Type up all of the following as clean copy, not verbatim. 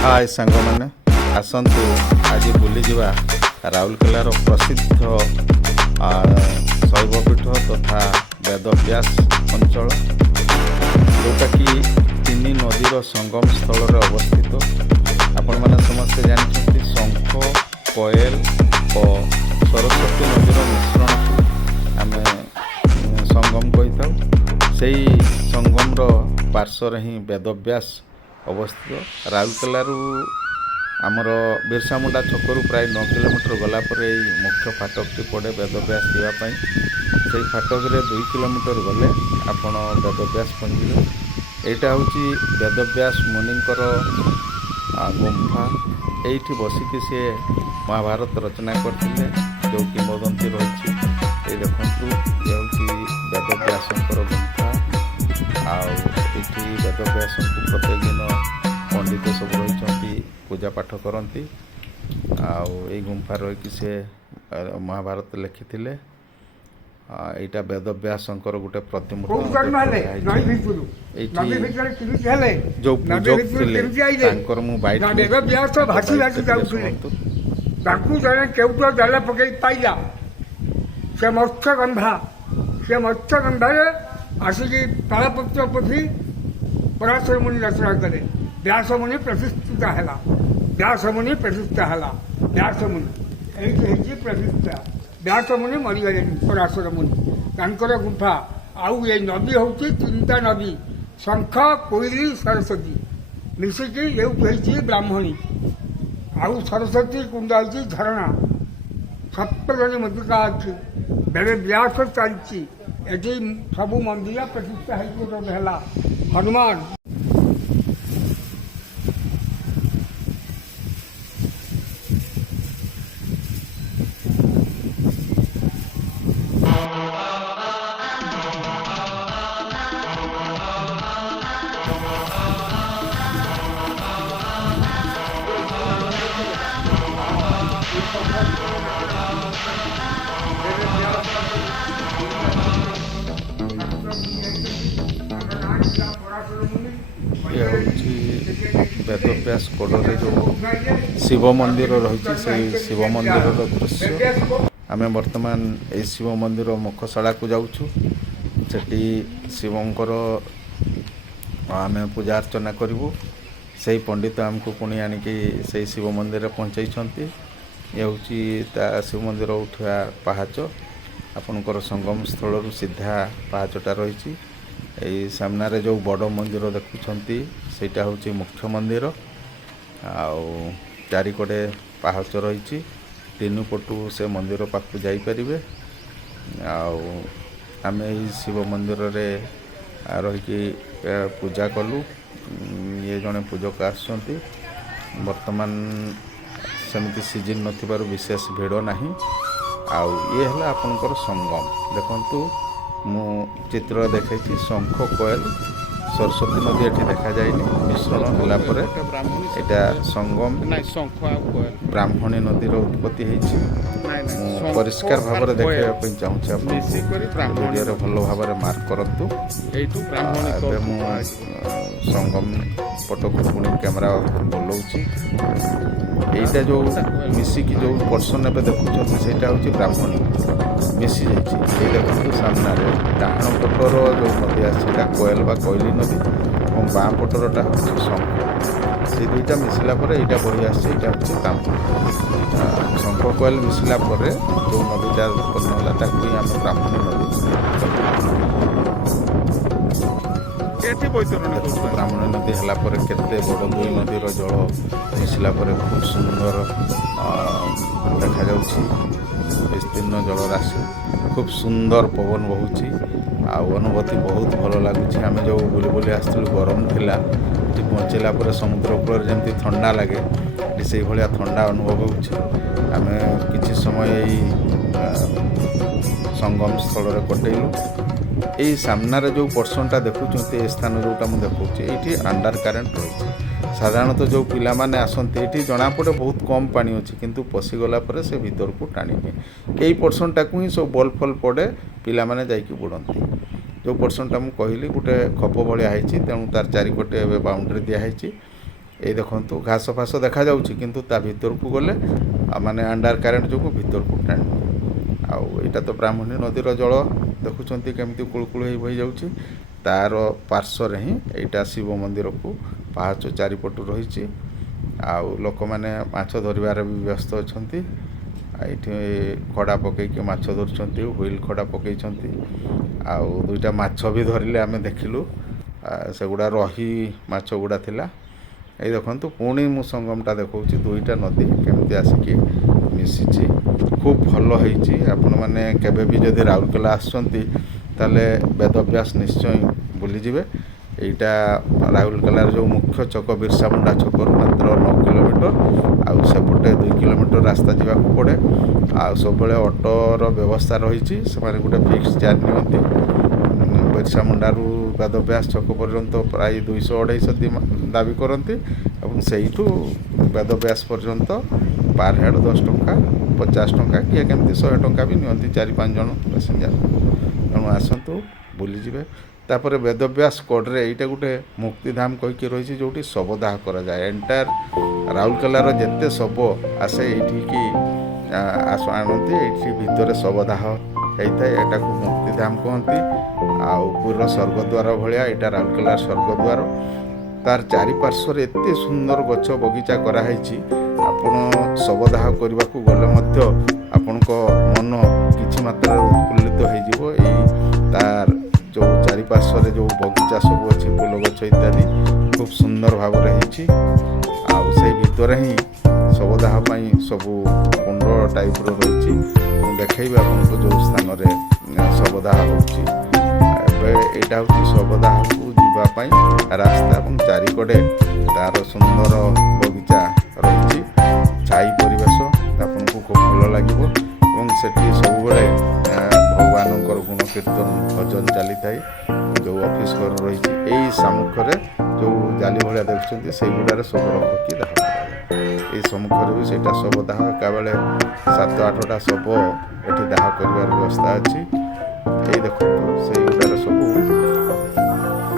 हाय सांग मैंने आसतु आज बुलीजा राउरकेलार प्रसिद्ध शैवपीठ तथा वेदव्यास अंचल जोटा कि तीन नदीर संगम स्थल अवस्थित। आपण मैंने समस्ते जानते शंख कोयल और सरस्वती नदीर मिश्रण को आम संगम कही से संगम पार्श्वर ही वेदव्यास अवस्थित। राउरकेलू आमर बिरसा मुंडा छकरू प्राय 9 किलोमीटर गलापर मुख्य फाटकटी पड़े वेदव्यास जावाई। से फाटक 2 किलोमीटर गले आपण वेदव्यास पहुँचे। यहाँ हूँ वेदव्यास मुनिंकर गुंफा। ये बसिकी सी महाभारत रचना करते जो किंवदंती रही। ये देखु ये हूँ वेदव्यासंकर गुंफा। आठी वेदव्यास को प्रत्येक दिन पंडित सब रही पूजा पाठ करती। आई गुंफा रही से महाभारत लिखी। यहाँ वेदव्यासंकर गोटे प्रतिमूर्ति जो पूजक थे मु बैठ जड़े केउट जाल पकई पाइला से मत्स्यगंधा आसिकी तालपत्र पोथी पराशर मुनि रचना करे। व्यास मुनि प्रतिष्ठित है। व्यास मुनि प्रतिष्ठा व्यास मुनि मरीगले पराशर मुनि तांकर गुंफा। आउ ये नदी हूँ चिंता नदी शंख कोइली सरस्वती मिसिकी ये ब्राह्मणी। आउ सरस्वती कुंड अच्छी झरणा सप्तजनी मृतिका अच्छी बेले व्यास चलती। ये सब मंदिर प्रतिष्ठा है हनुमान। ये हूँ वेदव्यास कोडे जो शिव मंदिर रही से शिव मंदिर दृश्य। आम बर्तमान ये शिव मंदिर मुखशाला को जाऊँ। सेठी शिवंकर आम पूजा अर्चना करूँ। से पंडित आमको पुणी आणिकी से शिव मंदिर पहुँचाई। ये हूँ शिव मंदिर उठा पाहाच। आपणकर संगम स्थल सीधा पाहाचटा रही। यही सामने जो बड़ मंदिर देखुंट सेटा हूँ मुख्य मंदिर। चारिकड़े पाहाच रही। तीन पटू से मंदिर पाखु जापरें। आम शिव मंदिर रे रही पूजा कलु। ये जड़े पूजक आसुँच। वर्तमान सेमती सीजन नथिबारु विशेष भिड़ ना। ये है आपनकर संगम देखु मु चित्र देखी शंख कोयल सरस्वती नदी ये देखा जाए मिश्रण होगापर यहाँ संगम ब्राह्मणी नदीर उत्पत्ति परिष्कार भाव में देखा चाहूँ। भल भाव मार्क करूँ। संगम पटक पुणी कैमेरा बुलाऊँ। यहाँ जो मिसिकी जो पर्सन ए देखुं से हूँ ब्राह्मणी मिसी जाइए। देखो सामने डाण पटर जो नदी आसा कोयल बा कोयली नदी और बाँ पटरटा हूँ शंख। से दुईटा मिसला यहाँ बही आसा हूँ शंख कोयल मिसला जो नदीटा उत्पन्न है आम ब्राह्मणी नदी। ब्राह्मणी नदी है केते बड़ दुई नदीर जल मिसला खूब सुंदर देखा जाउछि। विस्तीर्ण जल राशि खूब सुंदर पवन बहुची। अनुभूति बहुत भल लगुच। आम जो बुली बुली आसलु गरम थिला ये पहुँचला समुद्र कूल जमी ठंडा लगे से भाया ठंडा अनुभव होम किसी समय संगम स्थल कटेलु। यही सामने जो पर्सनटा देखुं ए स्थान जोटा मुझे देखा ये अंडर कारेन्ट रही। साधारणतः जो पिला माने आसते ये जनापड़े बहुत कम पानी अच्छी किंतु पशिगला से भीतर को टाणी यही पर्सनटा को ही सब बल फल पड़े पिला माने जाइकी बुड़ती। जो पर्सनटा मुझे कहली गोटे खप भाया तेणु तार चारिपटे बाउंड्री दिखाई এই ଦେଖନ୍ତୁ ଘାସ ଫାସ ଦେଖାଯାଉଛି କିନ୍ତୁ ତା ଭିତରକୁ ଗଲେ ମାନେ ଅଣ୍ଡର କରେଣ୍ଟ ଯୋଗୁଁ ଭିତରକୁ ଟାଣି ଆଉ ଏଇଟା ତ ବ୍ରାହ୍ମଣୀ ନଦୀର ଜଳ ଦେଖୁଛନ୍ତି କେମିତି କୁଳୁକୁଳୁ ହେଇ ବହିଯାଉଛି। ତାର ପାର୍ଶ୍ୱରେ ହିଁ ଏଇଟା ଶିବ ମନ୍ଦିରକୁ ପାହାଚ ଚାରିପଟୁ ରହିଛି ଆଉ ଲୋକମାନେ ମାଛ ଧରିବାରେ ବି ବ୍ୟସ୍ତ ଅଛନ୍ତି। ଏଇଠି ଖଡ଼ା ପକେଇକି ମାଛ ଧରୁଛନ୍ତି, ହୁଇଲ୍ ଖଡ଼ା ପକେଇଛନ୍ତି ଆଉ ଦୁଇଟା ମାଛ ବି ଧରିଲେ ଆମେ ଦେଖିଲୁ। ସେଗୁଡ଼ା ରହି ମାଛ ଗୁଡ଼ା ଥିଲା। ଏଇ ଦେଖନ୍ତୁ ପୁଣି ମୁଁ ସଙ୍ଗମଟା ଦେଖାଉଛି, ଦୁଇଟା ନଦୀ କେମିତି ଆସିକି ମିଶିଛି। ଖୁବ୍ ଭଲ ହେଇଛି। ଆପଣମାନେ କେବେ ବି ଯଦି ରାଉରକେଲା ଆସୁଛନ୍ତି ତାହେଲେ ବେଦବ୍ୟାସ ନିଶ୍ଚୟ ବୁଲିଯିବେ। ଏଇଟା ରାଉରକେଲାର ଯେଉଁ ମୁଖ୍ୟ ଛକ ବିର୍ସା ମୁଣ୍ଡା ଛକରୁ ମାତ୍ର 9 କିଲୋମିଟର ଆଉ ସେପଟେ 2 କିଲୋମିଟର ରାସ୍ତା ଯିବାକୁ ପଡ଼େ। ଆଉ ସବୁବେଳେ ଅଟୋର ବ୍ୟବସ୍ଥା ରହିଛି, ସେମାନେ ଗୋଟେ ଫିକ୍ସ ଚାର୍ଜ ନିଅନ୍ତି। ବିର୍ସା ମୁଣ୍ଡାରୁ ବେଦବ୍ୟାସ ଛକ ପର୍ଯ୍ୟନ୍ତ ପ୍ରାୟ 200-250 ଦାବି କରନ୍ତି ଏବଂ ସେଇଠୁ ବେଦବ୍ୟାସ ପର୍ଯ୍ୟନ୍ତ ପାର ହେଡ଼ 10 ଟଙ୍କା, 50 ଟଙ୍କା, କିଏ କେମିତି 100 ଟଙ୍କା ବି ନିଅନ୍ତି 4-5 ଜଣ ପାସେଞ୍ଜର। ତେଣୁ ଆସନ୍ତୁ ବୁଲିଯିବେ। ତାପରେ ବେଦବ୍ୟାସ କଡ଼ରେ ଏଇଟା ଗୋଟେ ମୁକ୍ତିଧାମ କହିକି ରହିଛି ଯେଉଁଠି ଶବଦାହ କରାଯାଏ। ଏଣ୍ଟାୟାର ରାଉରକେଲାର ଯେତେ ଶବ ଆସେ ଏଇଠିକି ଆଣନ୍ତି, ଏଇଠି ଭିତରେ ଶବଦାହ ହେଇଥାଏ। ଏଟାକୁ ମୁକ୍ତିଧାମ କୁହନ୍ତି। ଆଉ ପୁରୀର ସ୍ୱର୍ଗଦ୍ୱାର ଭଳିଆ ଏଇଟା ରାଉରକେଲାର ସ୍ୱର୍ଗଦ୍ୱାର। ତାର ଚାରିପାର୍ଶ୍ୱରେ ଏତେ ସୁନ୍ଦର ଗଛ ବଗିଚା କରାହେଇଛି, ଆପଣ ଶବଦାହ କରିବାକୁ ଗଲେ ମଧ୍ୟ ଆପଣଙ୍କ ମନ କିଛି ମାତ୍ରାରେ ଉତ୍ଫୁଲ୍ଲିତ ହେଇଯିବ। ଏଇ ତାର ଯେଉଁ ଚାରିପାର୍ଶ୍ୱରେ ଯେଉଁ ବଗିଚା ସବୁ ଅଛି, ଫୁଲ ଗଛ ଇତ୍ୟାଦି ଖୁବ୍ ସୁନ୍ଦର ଭାବରେ ହେଇଛି। ଆଉ ସେଇ ଭିତରେ ହିଁ ଶବଦାହ ପାଇଁ ସବୁ କୁଣ୍ଡ ଟାଇପ୍ର ରହିଛି। ମୁଁ ଦେଖେଇବି ଆପଣଙ୍କୁ ଯେଉଁ ସ୍ଥାନରେ ଶବଦାହ ହେଉଛି। ଏବେ ଏଇଟା ହେଉଛି ଶବଦାହକୁ ଯିବା ପାଇଁ ରାସ୍ତା ଏବଂ ଚାରିକଡ଼େ ତା'ର ସୁନ୍ଦର ବଗିଚା ରହିଛି। ଛାଇ ପରିବେଶ ଆପଣଙ୍କୁ ଖୁବ୍ ଭଲ ଲାଗିବ ଏବଂ ସେଠି ସବୁବେଳେ ଭଗବାନଙ୍କର ଗୁଣ କୀର୍ତ୍ତନ ଭଜନ ଚାଲିଥାଏ। ଯେଉଁ ଅଫିସ୍ ଘର ରହିଛି ଏଇ ସମ୍ମୁଖରେ ଯେଉଁ ଜାଲି ଭଳିଆ ଦେଖୁଛନ୍ତି ସେଇଗୁଡ଼ାରେ ସବୁ ରଖିକି ଦାହ କରାଯାଏ। ଏଇ ସମ୍ମୁଖରେ ବି ସେଇଟା ଶବ ଦାହ, ଏକାବେଳେ 7-8ଟା ଶବ ଏଠି ଦାହ କରିବାର ବ୍ୟବସ୍ଥା ଅଛି। ଏଇ ଦେଖନ୍ତୁ ସେଇଗୁଡ଼ାରେ ସବୁ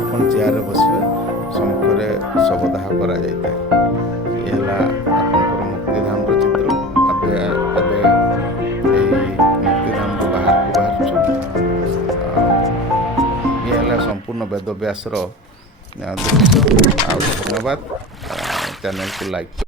ଆପଣ ଚେୟାରରେ ବସିବେ, ସମ୍ମୁଖରେ ଶବ ଦାହ କରାଯାଇଥାଏ। ଇଏ ହେଲା ଆପଣଙ୍କର ମୁକ୍ତିଧାମର ଚିତ୍ର। ଏବେ ଏଇ ମୁକ୍ତିଧାମରୁ ବାହାରକୁ ଇଏ ହେଲା ସମ୍ପୂର୍ଣ୍ଣ ବେଦବ୍ୟାସର ଦୃଶ୍ୟ। ଆଉ ଧନ୍ୟବାଦ। ଚ୍ୟାନେଲକୁ ଲାଇକ୍